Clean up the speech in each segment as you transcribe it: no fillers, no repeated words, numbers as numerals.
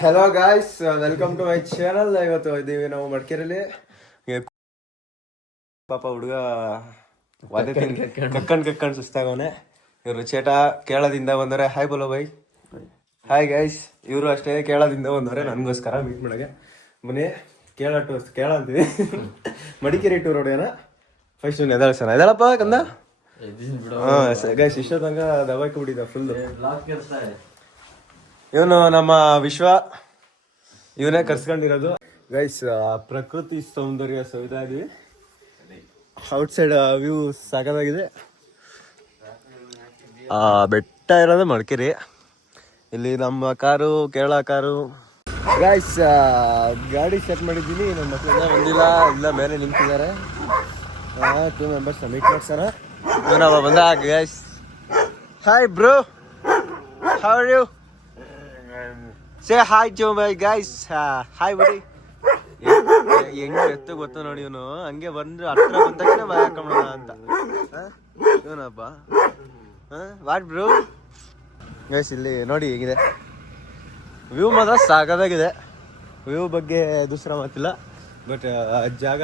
Hello guys, welcome to my channel. ಇವತ್ತು ಇದ್ದೀವಿ ನಾವು ಮಡಿಕೇರಿಯಲ್ಲಿ. ಪಾಪ ಹುಡುಗ ಕಕ್ಕಂಡ್ ಸುಸ್ತಾಗವನೆ. ಇವರು ಚೇಟ ಕೇರಳದಿಂದ ಬಂದರೆ. ಹಾಯ್ ಬೋಲೋ ಬೈ. Hi guys. ಇವರು ಅಷ್ಟೇ ಕೇರಳದಿಂದ ಬಂದವ್ರೆ ನನಗೋಸ್ಕರ ಮೀಟ್ ಮಾಡೋಕ್ಕೆ. ಬನ್ನಿ ಕೇರಳ ಅಂತೀವಿ ಮಡಿಕೇರಿ ಟೂರ್ ಹೊಡೆಯೋಣ. ಫಸ್ಟ್ ಎದಾಳ್ಸೋಣ. ಎದಾಳಪ್ಪ ಕಂದ. ಗೈಸ್ ಇಷ್ಟೊತ್ತಂಗ ದವಾಯ್ಕೆ ಬಿಟ್ಟಿದ್ದ ಫುಲ್. ಇವನು ನಮ್ಮ ವಿಶ್ವ, ಇವನೇ ಕರ್ಸ್ಕೊಂಡಿರೋದು. ಗೈಸ್ ಪ್ರಕೃತಿ ಸೌಂದರ್ಯ ಸವಿತಾ ಇದೀವಿ. ಔಟ್ ಸೈಡ್ ವ್ಯೂ ಸಾಕಾಗಿದೆ. ಬೆಟ್ಟ ಇರೋದು ಮಡಿಕೇರಿ. ಇಲ್ಲಿ ನಮ್ಮ ಕಾರು, ಕೇರಳ ಕಾರು. ಗೈಸ್ ಗಾಡಿ ಸೆಟ್ ಮಾಡಿದ್ದೀನಿ. ನಮ್ಮ ಮಕ್ಕಳೆಲ್ಲ ಬಂದಿಲ್ಲ, ಇಲ್ಲ ಮೇಲೆ ನಿಂತಿದ್ದಾರೆ. 2 ಮೆಂಬರ್ಸ್ ಮೀಟ್ ಮಾಡ್ಸೋಣ. ನಾವು ಬಂದ. Guys hi bro, how are you? Say hi to my guys. Hi buddy. ಹೆಂಗೆ ಎತ್ತು ಗೊತ್ತು ನೋಡಿ ಇವನು. ಹಂಗೆ ಬಂದ್ರೆ ಹತ್ರ ಬಂದ ತಕ್ಷಣ ಭಯ ಹಾಕೋಣ ಅಂತ ಇವನಪ್ಪ. What bro. ಗೈಸ್ ಇಲ್ಲಿ ನೋಡಿ ಹೇಗಿದೆ ವ್ಯೂ. ಮಾತ್ರ ಸಾಕಾಗಿದೆ. ವ್ಯೂ ಬಗ್ಗೆ ದೂಸರ ಮಾತಿಲ್ಲ. ಬಟ್ ಜಾಗ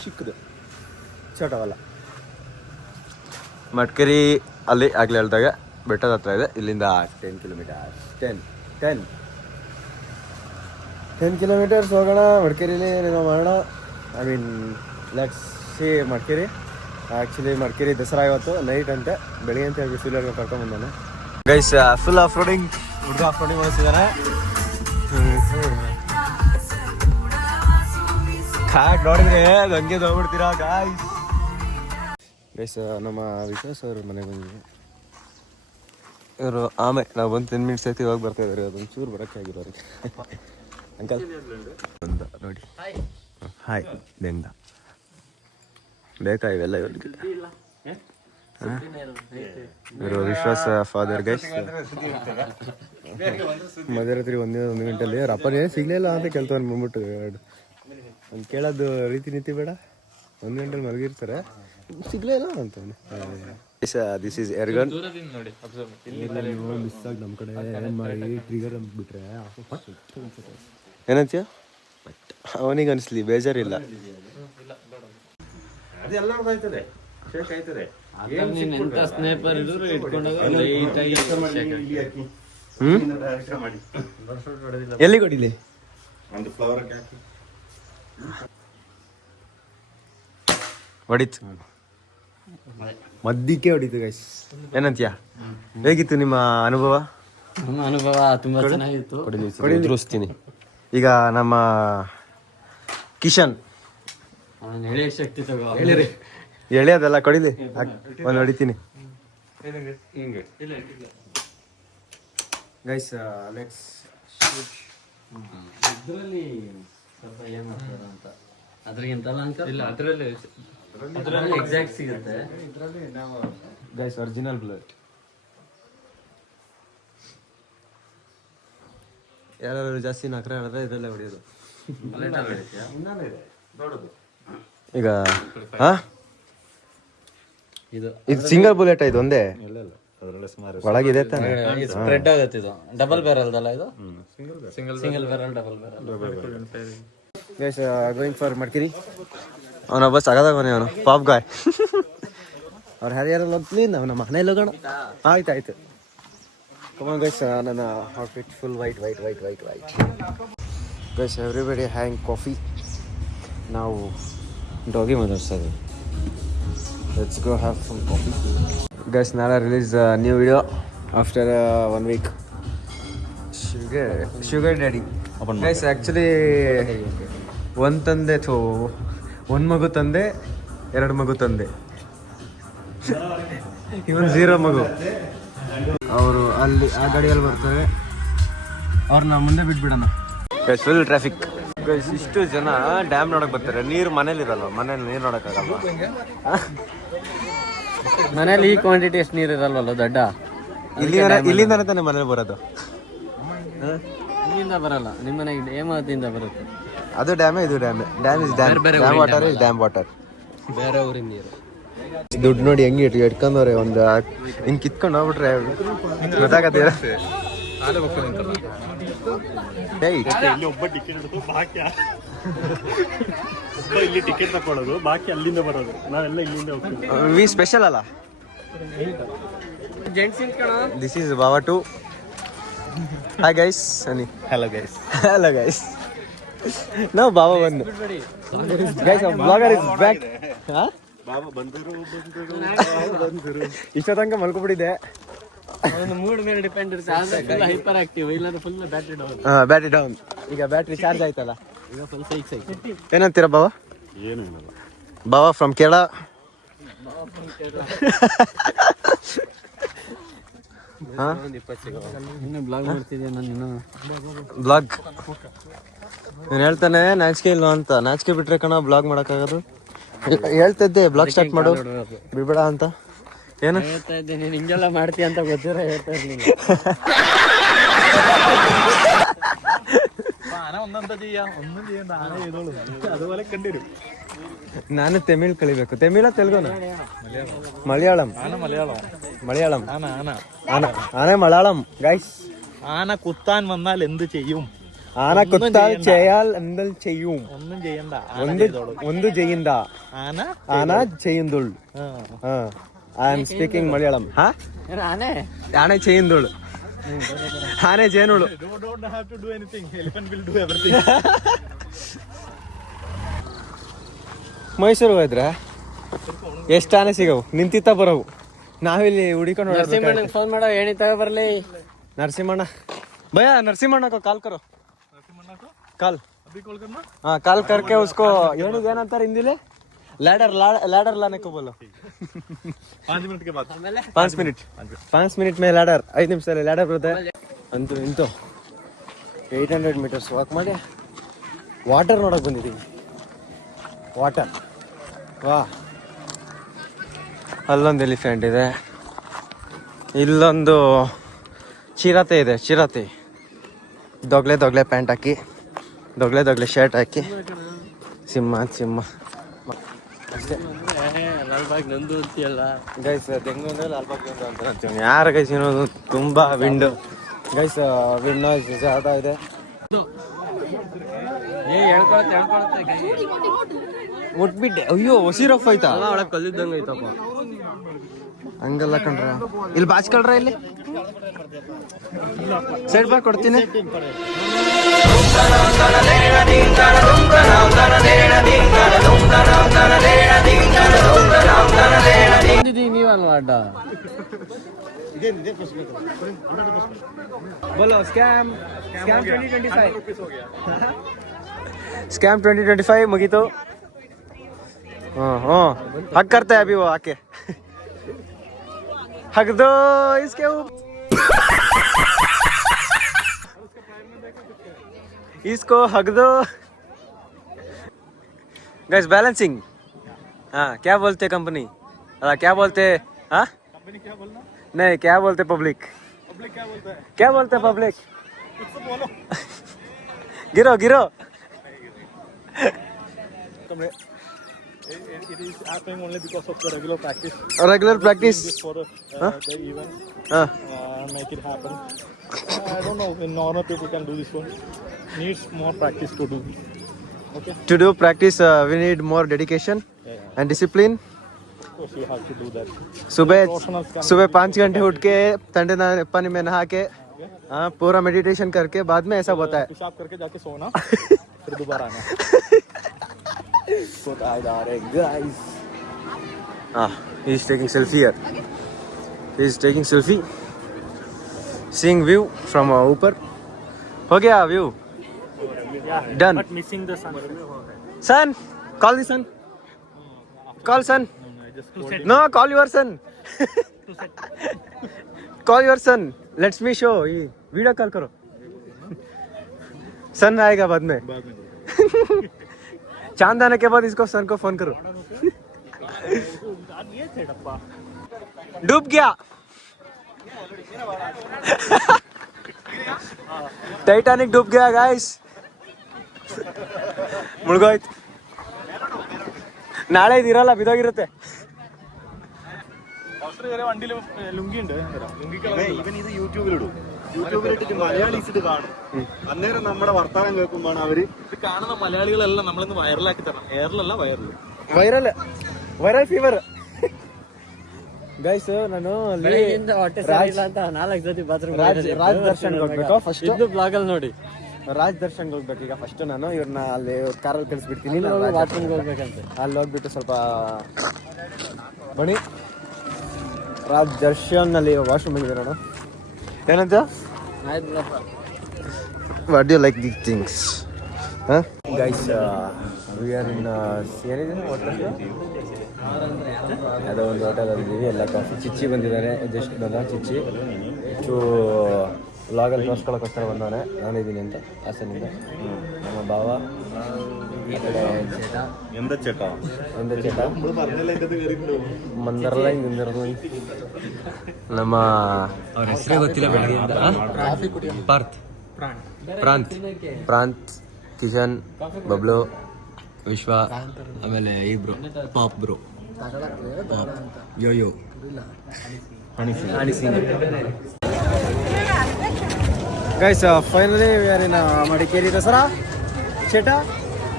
ಚಿಕ್ಕದು, ಚೋಟವಲ್ಲ. ಮಡಿಕೇರಿ ಅಲ್ಲಿ ಆಗ್ಲೇ ಹೇಳ್ದಾಗ ಬೆಟ್ಟದ ಹತ್ರ ಇದೆ. ಇಲ್ಲಿಂದ 10 ಕಿಲೋಮೀಟರ್ಸ್. 10 ಕಿಲೋಮೀಟರ್ಸ್ ಹೋಗೋಣ. ಮಡಿಕೇರಿಲಿ ಏನೋ ಮಾಡೋಣ. I mean let's see Madikeri. Actually Madikeri Dasara ಇವತ್ತು ನೈಟ್ ಅಂತೆ. ಬೆಳಿಗ್ಗೆ ಅಂತ ಹೇಳಿ ಸೂರ್ಯ ಕರ್ಕೊಂಡ್ಬಂದಾನೆ. Guys full off roading. ಹುಡುಗ ಆಫ್ ರೋಡಿಂಗ್ ಮಾಡಿಸಿದಾರೆ. ನೋಡಿದ್ರೆ ಹಂಗೆ ಹೋಗ್ಬಿಡ್ತೀರಾ ಗಾಯ್ಸ್. ಗೈಸ್ ನಮ್ಮ ವಿಶ್ವಾಸ್ ಅವರು ಮನೆಗೆ ಬಂದಿದೆ. ಇವರು ಆಮೇಲೆ ನಾವು ಬಂದು 10 ಮಿನಿಟ್ಸ್ ಆಯ್ತು, ಇವಾಗ ಬರ್ತಾ ಇದ್ದಾರೆ. ಅದೊಂದು ಚೂರು ಬರೋಕ್ಕೆ ಆಗಿಲ್ಲ ಅವ್ರಿಗೆ. ಅಂಕಲ್ ಬಂದ ನೋಡಿ. ಹಾಯ್ ಬೆಂದ ಬೇಕಾ ಇವೆಲ್ಲ ಇವ್ರಿಗೆ. ಇವರು ವಿಶ್ವಾಸ ಫಾದರ್. ಗೈಸ್ ಮಧ್ಯರಾತ್ರಿ 1 ಗಂಟೆಯಲ್ಲಿ ಅವ್ರ ಅಪ್ಪನೇ ಸಿಗ್ಲಿಲ್ಲ ಅಂತ ಕೇಳ್ತಾನೆ ಬಂದ್ಬಿಟ್ಟು. ಅವ್ನು ಕೇಳೋದು ರೀತಿ ಬೇಡ. 1 ಗಂಟೆಲಿ ಮಲಗಿರ್ತಾರೆ, ಸಿಗ್ಲೇ ಇಲ್ಲ ಅಂತ. This is air gun. ಮಿಸ್ ಆಗಿ ನಮ್ಮ ಕಡೆ ಏನು ಮಾಡಿ ಟ್ರಿಗರ್ ಅಂದ್ಬಿಟ್ರೆ ಏನಂತೀಯ? ಅವನಿಗೆ ಅನಿಸ್ಲಿ, ಬೇಜಾರಿಲ್ಲ. ಎಲ್ಲಿ ಕೊಡಿಲಿ ಹೊಡಿತು, ಮದ್ದಿಕ್ಕೆ ಹೊಡಿತು. ಗೈಸ್ ಏನಂತೀಯ? ಹೇಗಿತ್ತು ನಿಮ್ಮ ಅನುಭವ? ನಮ್ಮ ಅನುಭವ ತುಂಬಾ ಚೆನ್ನಾಗಿತ್ತು. ತೋರಿಸ್ತೀನಿ. ಈಗ ನಮ್ಮ ಕಿಶನ್ ಶಕ್ತಿ ತಗೋ ಎಳೆಯೋದಲ್ಲ, ಕೊಡಿಲಿ ಒಂದು ಹೊಡಿತೀನಿ. ಗೈಸ್ ಲೆಟ್ಸ್ ಇದರಲ್ಲಿ ಸ್ವಲ್ಪ ಏನು ಮಾಡ್ತಾರೆ ಅಂತ ಅದ್ರಿಗಿಂತಲ್ಲ ಅಂತ ಇಲ್ಲ, ಅದರಲ್ಲಿ ಎಕ್ಸಾಕ್ಟ್ ಸಿಗುತ್ತೆ. Guys original bullet. ಯಾರು ಜಾಸ್ತಿ ನಕರೆ ಹೇಳಿದ್ರೆ ಇದರಲ್ಲೇ ಹೊಡೆಯೋದು. ಈಗ ಇದು ಸಿಂಗಲ್ ಬುಲೆಟ್. ಇದು ಒಂದೇ ಒಳಗಿದೆ ತಾನೆ, ಸ್ಪ್ರೆಡ್ ಆಗುತ್ತೆ. ಇದು ಡಬಲ್ ಬ್ಯಾರಲ್ದಲ್ಲ, ಇದು single barrel double barrel. Guys going for Madikeri. ಅವನೊಬ್ಬ ಸಗದಾಗವನೇ, ಅವನು ಪಾಪ್ ಗಾಯ್. ಅವ್ರು ಯಾರ್ಯಾರಲ್ಲ ಅಂತ ನಮ್ಮ ಮನೇಲಿ ಹೋಗೋಣ. ಆಯ್ತು ಕಮಾನ್ ಗೈಸ್. ನನ್ನ outfit full white. Guys everybody hang coffee. ನಾವು ಡಾಗಿ ಮಾತಾಡ್ಸೋದು. Let's go have some coffee. Guys ನಾಳೆ release new video after 1 week. Sugar daddy. Guys actually ಒಂದು ಮಗು ತಂದೆ, 2 ಮಗು ತಂದೆ. ಇವನ್ 0 ಮಗು. ಅವರು ಅಲ್ಲಿ ಆ ಗಾಡಿಯಲ್ಲಿ ಬರ್ತಾರೆ, ಅವ್ರನ್ನ ಮುಂದೆ ಬಿಟ್ಬಿಡೋಣ. Full traffic. ಇಷ್ಟು ಜನ ಡ್ಯಾಮ್ ನೋಡಕ್ ಬರ್ತಾರೆ. ನೀರು ಮನೇಲಿರಲ್ವ, ಮನೇಲಿ ನೀರು ನೋಡಕ್ಕಾಗಲ್ವ? ಮನೇಲಿ ಈ ಕ್ವಾಂಟಿಟಿ ಎಷ್ಟು ನೀರು ಇರಲ್ವಲ್ಲ ದೊಡ್ಡ. ಇಲ್ಲಿಂದಾನೆ ತಾನೆ ಮನೇಲಿ ಬರೋದು. ಇಲ್ಲಿಂದ ಬರಲ್ಲ, ನಿಮ್ಮ ಮನೆಗೆ ಹೇಮಾವತಿಯಿಂದ ಬರುತ್ತೆ. ಅದು ಡ್ಯಾಮೇ, ಇದು ಡ್ಯಾಮೇ. Dam is dam water. ಬೇರೆ ಊರಿನ ನೀರು. ದುಡ್ಡು ನೋಡಿ ಹೆಂಗೆ ಇಟ್ಕೊಂಡವ್ರೆ. ಒಂದು ಹಿಂಗೆ ಕಿತ್ಕೊಂಡು ಹೋಗ್ಬಿಟ್ರೆ ಗೊತ್ತಾಗತ್ತೆ. ಇಲ್ಲಿ ಒಬ್ಬ ಟಿಕೆಟ್ ಹಿಡಿದು ಬಾಕಿ ಒಬ್ಬ ಇಲ್ಲಿ ಟಿಕೆಟ್ ತಕೊಳ್ಳೋದು, ಬಾಕಿ ಅಲ್ಲಿಂದ ಬರೋದು. ನಾವೆಲ್ಲ ಇಲ್ಲಿಂದ ಹೋಗ್ತೀವಿ. ವಿ ಸ್ಪೆಷಲ್ ಅಲ್ಲ. This is Bava 2. Hi guys ಅನ್ನಿ. Hello guys. Hello guys. ನಾವು Bava 1. Guys blogger is back. ಬಾಬಾ ಬಂದರು. ಇಷ್ಟ ತನಕ ಮಲ್ಕೊಬಿಟ್ಟಿದ್ದೆ. ಮೂಡ್ ಮೇಲೆ ಡಿಪೆಂಡ್ ಇರುತ್ತೆ. ಹೈಪರ್ ಆಕ್ಟಿವ್ ಇಲ್ಲ full battery down. Battery down. ಈಗ ಬ್ಯಾಟ್ರಿ ಚಾರ್ಜ್ ಆಯ್ತಲ್ಲ, ಈಗ ಫುಲ್ ಸೈಕ್. ಏನಂತೀರಾ ಬಾವಾ? ಏನು ಇರಲ್ಲ. ಬಾವಾ ಫ್ರಮ್ ಕೇರಳ. ಇನ್ನು ಬ್ಲಾಗ್ ಮಾಡ್ತಿದ್ಯಾ ನಾನು? ಬ್ಲಾಗ್ ನಾನು ಹೇಳ್ತಾನೆ ನಾಚಿಕೆ ಇಲ್ಲ ಅಂತ. ನಾಚಿಕೆ ಬಿಟ್ರೆ ಕಣ ಬ್ಲಾಗ್ ಮಾಡೋಕ್ಕಾಗೋದು. ಹೇಳ್ತಿದ್ದೆ ಬ್ಲಾಗ್ ಸ್ಟಾರ್ಟ್ ಮಾಡು ಬಿಡ್ಬೇಡ ಅಂತ. ಏನು ಹೇಳ್ತಾ ಇದ್ದೆ ನೀನು ಹಿಂಗೆಲ್ಲ ಮಾಡ್ತೀಯ ಅಂತ ಗೊತ್ತಿರ ಹೇಳ್ತಾ ಇರ್ಲಿಲ್ಲ. അതുപോലെ കണ്ടിരും. ನಾನು ತಮಿಳ್ ಕಲಿಬೇಕು. ತಮಿಳ ತೆಲುಗುನ? മലയാളം. മലയാളം. ആന മലയാളം ഗൈസ്. ആന കുത്താൻ വന്നാൽ എന്ത് ചെയ്യും? ആന കുത്താൽ ചെയ്യാൽ എന്ത് ചെയ്യും? ഒന്നും ചെയ്യണ്ട. ಒಂದು ചെയ്യണ്ട. ആന ചെയ്യുന്നുൾ. I am speaking Malayalam. ആന ചെയ്യുന്നുൾ. ಆನೆ ಜೇನುಳು. Don't have to do anything. Elephant will do everything. Mysuru ಹೋದ್ರೆ ಎಷ್ಟು ಆನೆ ಸಿಗವು? ನಿಂತಿತ್ತ ಬರವು. ನಾವಿಲ್ಲಿ ಹುಡಿಕೊಂಡು ನರಸಿಂಹಣ್ಣ ಫೋನ್ ಮಾಡೋ ಏಣಿ ತಗೋ ಬರ್ಲಿ. ನರಸಿಂಹಣ್ಣ ಭಯ ನರಸಿಂಹಣ್ಣ को कॉल करो. कॉल हाँ कॉल करके उसको ಏನಿಗೆ ಏನಂತಾರೆ ಹಿಂದಿಲಿ? लैडर लाने को बोलो. 5 मिनट के बाद. 5 मिनट में लैडर. 5 ನಿಮಿಷದಲ್ಲಿ ಲ್ಯಾಡರ್ ಬರುತ್ತೆ. ಅಂತೂ ಇಂತೂ 800 ಮೀಟರ್ಸ್ ವಾಕ್ ಮಾಡಿ ವಾಟರ್ ನೋಡಕ್ ಬಂದಿದ್ದೀವಿ. ವಾಟರ್ ವಾ. ಅಲ್ಲೊಂದು ಎಲಿಫೆಂಟ್ ಇದೆ, ಇಲ್ಲೊಂದು ಚಿರತೆ ಇದೆ. ಚಿರತೆ ದೊಗ್ಲೆ ಪ್ಯಾಂಟ್ ಹಾಕಿ, ದೊಗ್ಲೆ ಶರ್ಟ್ ಹಾಕಿ, ಸಿಂಹ ಅಷ್ಟೇ. ಲಾಲ್ಬಾಗ್ ನಂದು ಅಂತೀಯಲ್ಲ ಗೈಸ್. ತೆಂಗು ಅಂದ್ರೆ ಲಾಲ್ಬಾಗ್ ನಂದು ಅಂತ ಅಂತೀವಿ. ಯಾರ ಗೈಸ್ ಏನೋದು ತುಂಬಾ ವಿಂಡ್ ಗೈಸ್. ವಿಂಡ್ ನಾಯ್ಸ್ ಜಾಸ್ತಿ ಇದೆ. ಮುಟ್ಬಿಟ್ಟೆ. ಅಯ್ಯೋ ಹೊಸಿ ರಫ್ ಆಯ್ತಾ? ಒಳಗೆ ಕಲ್ಲಿದ್ದಂಗೆ ಐತಪ್ಪ. ಹಂಗಲ್ಲ ಕಣ್ರ. ಇಲ್ಲಿ ಬಾಚ್ಕೊಳ್ರ. ಇಲ್ಲಿ ಸೈಡ್ ಬಾರ್ ಕೊಡ್ತೀನಿ. ನೀವಲ್ವ ಅಡ್ಡ? बोलो स्कैम 2025. स्कैम 2025 मुगीतो. हक करता है अभी वो आके. हक दो इसके ऊपर. इसको हक दो गाइस. बैलेंसिंग. हाँ क्या बोलते कंपनी? क्या बोलते? हाँ कंपनी क्या बोलना? नहीं क्या बोलते पब्लिक? क्या बोलते पब्लिक? गिरो. It is happening only because of the regular practice. For the event. Make it happen. I don't know. In normal people can do this one. Needs more practice to do. Okay. To do practice, we need more dedication and discipline. Of course, you have to do that. सुबह 5 घंटे उठ के ठंडे पानी में नहा के पूरा मेडिटेशन करके बाद में ऐसा होता है. पेशाब करके जाके सोना फिर दोबारा आना. Guys. He is taking selfie here. He is taking selfie. Seeing view from ऊपर. हो गया view. Done. But missing the sun. Sun. Call the sun. Call sun. No, call your son. Call your son. Let's me show. Video call करो. सन आएगा बाद में. चांद आने के बाद इसको सन को फोन करो. डूब गया. टाइटैनिक डूब गया गाइस. ಮುಳುಗೋಯ್ತು. ನಾಳೆ ಇದಿರಲ್ಲ, ಬಿದೋಗಿರುತ್ತೆ. വണ്ടിയിൽ ലുങ്കി ഉണ്ട്. ഇവൻ ഇത് യൂട്യൂബിലിടും. യൂട്യൂബിലിട്ട് മലയാളീസ് ഇത് കാണും. അന്നേരം നമ്മുടെ വർത്തമാനം കേൾക്കുമ്പോഴാണ് അവര് ഇത് കാണുന്ന മലയാളികളെല്ലാം നമ്മളിന്ന് വൈറലാക്കി തരണം. എയറിലല്ല ವೈರಲ್ ಫೀವರ್ ಗೈಸ್. ನಾನು ನಾಲ್ಕು ಜೊತೆ ಬಾತ್ರೂಮ್ ರಾಜ್ ದರ್ಶನ್ ಹೋಗ್ಬೇಕು ಫಸ್ಟ್. ಬ್ಲಾಗ್ ಅಲ್ಲಿ ನೋಡಿ ರಾಜ್ ದರ್ಶನ್ ಹೋಗ್ಬೇಕು ಈಗ ಫಸ್ಟ್. ನಾನು ಇವ್ರನ್ನ ಅಲ್ಲಿ ಕಾರಲ್ಲಿ ಕಳಿಸ್ಬಿಡ್ತೀನಿ. ಬಾತ್ರೂಮ್ಗೆ ಹೋಗ್ಬೇಕಂತೆ. ಅಲ್ಲಿ ಹೋಗ್ಬಿಟ್ಟು ಸ್ವಲ್ಪ ಬನ್ನಿ. ರಾಜ್ ದರ್ಶನ್ ಅಲ್ಲಿ ವಾಶ್ರೂಮ್ ಬಂದಿದೆ ನಾನು. ಏನಂತ what you like these things guys? We are in ಏನಿದೆ ಹೋಟೆಲ್? ಯಾವುದೋ ಒಂದು ಹೋಟೆಲಲ್ಲಿದ್ದೀವಿ. ಎಲ್ಲ ಕಾಫಿ. ಚಿಚ್ಚಿ ಬಂದಿದ್ದಾನೆ, ಜಸ್ಟ್ ಬಂದ ಚಿಚ್ಚಿ ವ್ಲಾಗಲ್ಲಿ ತೋರಿಸ್ಕೊಳ್ಳೋಕ್ಕೋಸ್ಕರ ಬಂದವನೆ. ನಾನಿದ್ದೀನಿ ಅಂತ ಹಾಸನಿಂದ. ನಮ್ಮ ಭಾವ ಈ ಕಡೆ ಚೇಟ ಮಂದರ್ಲೈನ್ ನಮ್ಮ ಅವ್ರ ಹೆಸರೇ ಗೊತ್ತಿಲ್ಲ ಬೆಳಗ್ಗೆಯಿಂದ. ಪ್ರಾಂತ್, ಕಿಶನ್, ಬಬ್ಲು, ವಿಶ್ವ, ಆಮೇಲೆ ಇಬ್ರು pop bro, yo yo, Honey Singh. Guys finally we are in Madikeri Dasara ಚೇಟ.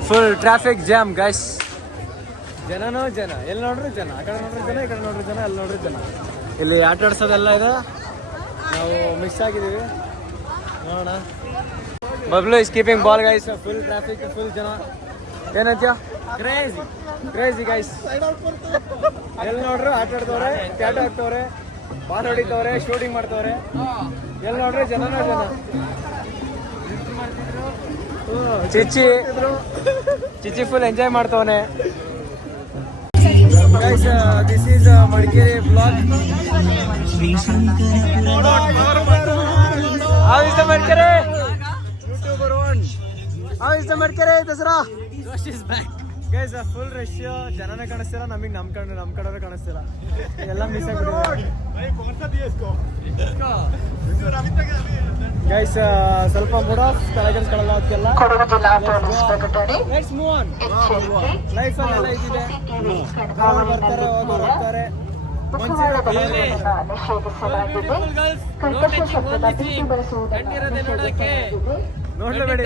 Full traffic jam guys. ಜನನೋ ಜನ, ಎಲ್ಲಿ ನೋಡ್ರಿ ಜನ. ಆ ಕಡೆ ನೋಡ್ರಿ ಜನ, ಈ ಕಡೆ ನೋಡ್ರಿ ಜನ, ಎಲ್ಲಿ ನೋಡ್ರಿ ಜನ. ಇಲ್ಲಿ ಆಟ ಆಡ್ಸೋದೆಲ್ಲ ಇದೆ. ನಾವು ಮಿಸ್ ಆಗಿದ್ದೀವಿ. ನೋಡೋಣ. Bablu is keeping ball guys. Full traffic, full ಜನ. ಏನಂತ್ಯ? Crazy guys. ಎಲ್ಲಿ ನೋಡ್ರು ಆಟ ಆಡ್ತವ್ರೆ, ಟ್ಯಾಟೋ ಹಾಕ್ತವ್ರೆ, ಬಾಲ್ ಹೊಡಿತವ್ರೆ, ಶೂಟಿಂಗ್ ಮಾಡ್ತವ್ರೆ. ಎಲ್ಲಿ ನೋಡ್ರಿ ಜನನೋ ಜನ. ಚಿಚ್ಚಿ ಫುಲ್ ಎಂಜಾಯ್ ಮಾಡ್ತವನೆ. Guys this is Madikeri blog. How is the Madikeri? YouTuber 1. How is the Madikeri Dasara? Josh is back. Guys, full rush. ಜನನೇ ಕಾಣಿಸ್ತಿಲ್ಲ. ನಮಗೆ ನಮ್ಮ ಕಡೆ ಕಾಣಿಸ್ತಿಲ್ಲ. ಎಲ್ಲ ಮಿಸ್ ಆಗ್ಬಿಟ್ಟಿದೆ. ಗೈಸ್ ಸ್ವಲ್ಪ ಮೂಡ್ ಆಫ್ ತಲೆಗೆಡ್ಸ್ಕೊಳ್ಳಲ್ಲ ಅದಕ್ಕೆಲ್ಲ. Let's move on. ಲೈಫ್ ಅಲ್ಲೆಲ್ಲ ಇದಿದೆ. ಬರ್ತಾರೆ, ಹೋಗ್ತಾರೆ. ನೋಡ್ಲೇಬೇಡಿ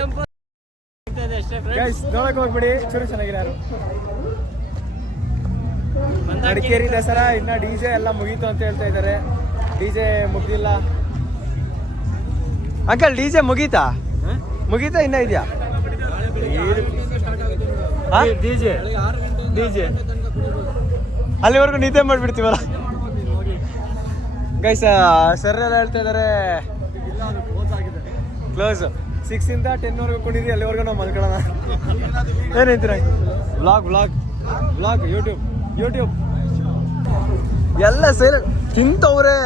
ಗೈಸ್, ನೋಡಕ್ ಹೋಗ್ಬಿಡಿ. ಚೂರು ಚೆನ್ನಾಗಿರೋ ಮಡಿಕೇರಿ ದಸರಾ. ಇನ್ನ ಡಿಜೆ ಎಲ್ಲ ಮುಗೀತು ಅಂತ ಹೇಳ್ತಾ ಇದ್ದಾರೆ. DJ ಮುಗ್ದಿಲ್ಲ uncle. ಡಿಜೆ ಮುಗೀತಾ ಇನ್ನ ಇದೆಯಾ? ಡಿಜೆ ಅಲ್ಲಿವರೆಗೂ ನಿದ್ದೆ ಮಾಡ್ಬಿಡ್ತೀವಲ್ಲ ಗೈಸ್. ಸರ್ ಎಲ್ಲ ಹೇಳ್ತಾ ಇದಾರೆ ಕ್ಲೋಸ್. 6 ಇಂದ 10 ವರೆಗೂ ಕುಣಿದ್ವಿ. ಅಲ್ಲಿವರೆಗೂ ನಾವು ಮಲ್ಕೊಳ್ಳೋಣ. ಏನಂತೀರ? ವ್ಲಾಗ್ ಯೂಟ್ಯೂಬ್ ಎಲ್ಲ ಸೈಲೆಂಟ್ ತಿಂತವ್ರೆ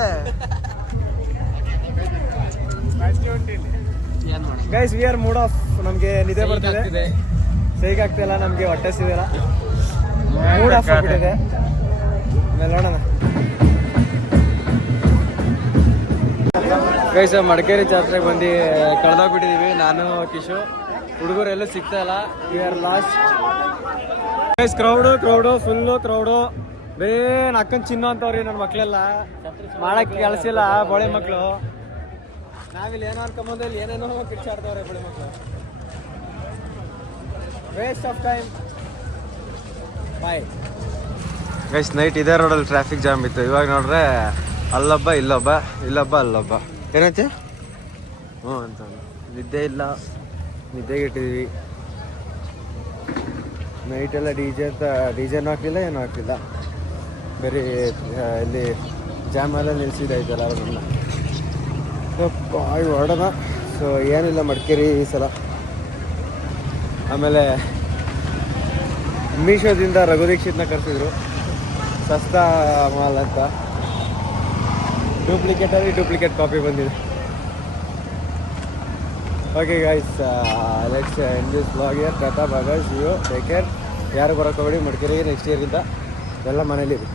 guys. We are mood off. ನಮ್ಗೆ ನಿದ್ದೆ ಬರ್ತಿದೆ. ಸೈಗ್ ಆಗ್ತಿಲ್ಲ ನಮ್ಗೆ, ಹೊಟ್ಟೆ ಸಿಗಲ್ಲ. ಮೂಡ್ ಆಫ್ ಆಗ್ಬಿಟ್ಟಿದೆ. ಆಮೇಲೆ ನೋಡೋಣ ಗೈಸ್. ಮಡಿಕೇರಿ ಜಾತ್ರೆಗೆ ಬಂದು ಕಳೆದೋಗ್ಬಿಟ್ಟಿದೀವಿ ನಾನು, ಕಿಶು. ಹುಡುಗರೆಲ್ಲೂ ಸಿಗ್ತಾ ಇಲ್ಲ. We are lost guys. Crowd full crowd. ಬೇನ್ ಅಕ್ಕನ್ ಚಿನ್ನ ಅಂತವ್ರಿ ನನ್ನ ಮಕ್ಳೆಲ್ಲ. ಮಾಡಕ್ಕೆ ಕೆಲಸಿಲ್ಲ ಬೋಳೆ ಮಕ್ಕಳು. ನಾವಿಲ್ಲಿ ಏನೋ ಅನ್ಕೊಂಬಂದು ಇಲ್ಲಿ ಏನೇನೋ ಕಿಚ್ಚಾಡ್ತವ್ರೆ ಬೋಳೆ ಮಕ್ಕಳು. Waste of time. Bye guys. Night ಇದೇ ರೋಡಲ್ಲಿ ಟ್ರಾಫಿಕ್ ಜಾಮ್ ಇತ್ತು. ಇವಾಗ ನೋಡ್ರೆ ಅಲ್ಲೊಬ್ಬ ಇಲ್ಲೊಬ್ಬ ಅಲ್ಲೊಬ್ಬ. ಏನೈತೆ? ಹ್ಞೂ ಅಂತ ನಿದ್ದೆ ಇಲ್ಲ. ನಿದ್ದೆಗೆ ಇಟ್ಟಿದ್ವಿ. ನೈಟೆಲ್ಲ ಡಿಜೆನೂ ಹಾಕ್ಲಿಲ್ಲ, ಏನೂ ಹಾಕ್ಲಿಲ್ಲ. ಬರೀ ಇಲ್ಲಿ ಜಾಮೆಲ್ಲ ನಿಲ್ಸಿದ್ದಾಯ್ತಲ್ಲ ಅದನ್ನ ಹೊರಡೋಣ. ಸೊ ಏನಿಲ್ಲ ಮಡಿಕೇರಿ ಈ ಸಲ. ಆಮೇಲೆ ಮೀಶೋದಿಂದ ರಘುದೀಕ್ಷಿತ್ನ ಕರೆಸಿದ್ರು. ಸಸ್ತಾ ಮಾಲ್ ಅಂತ. ಡೂಪ್ಲಿಕೇಟ್ ಕಾಪಿ ಬಂದಿದೆ. Okay guys, let's end this vlog here. Tata bye bye, see you, take care. ಯಾರು ಬರೋಕೆ ಹೋಗಬೇಡಿ ಮಡಿಕೇರಿಗೆ ನೆಕ್ಸ್ಟ್ ಇಯರಿಂದ. ಎಲ್ಲ ಮನೇಲಿದೆ.